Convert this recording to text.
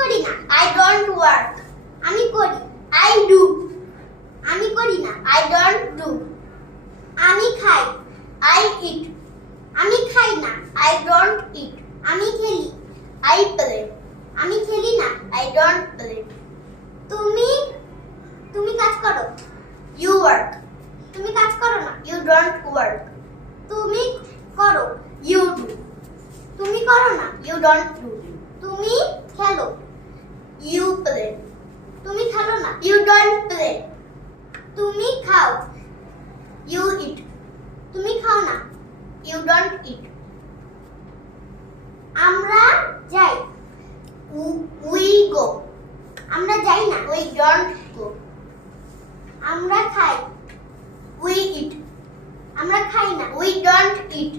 করি না। I don't work. আমি করি। I do. আমি করি না। I don't do. আমি খাই। I eat. আমি খাই না। I don't eat. আমি খেলি। I play. আমি খেলি না। I don't play. তুমি কাজ করো। You work. তুমি কাজ করো না। You don't work. তুমি করো। You do. তুমি করো না। You don't do. তুমি খেলো। You play. তুমি খেলো না। You don't play. তুমি খাও। You eat. তুমি খাও না। You don't eat. আমরা যাই। We go. আমরা যাই না। We don't go. আমরা খাই। We eat. আমরা খাই না। We don't eat.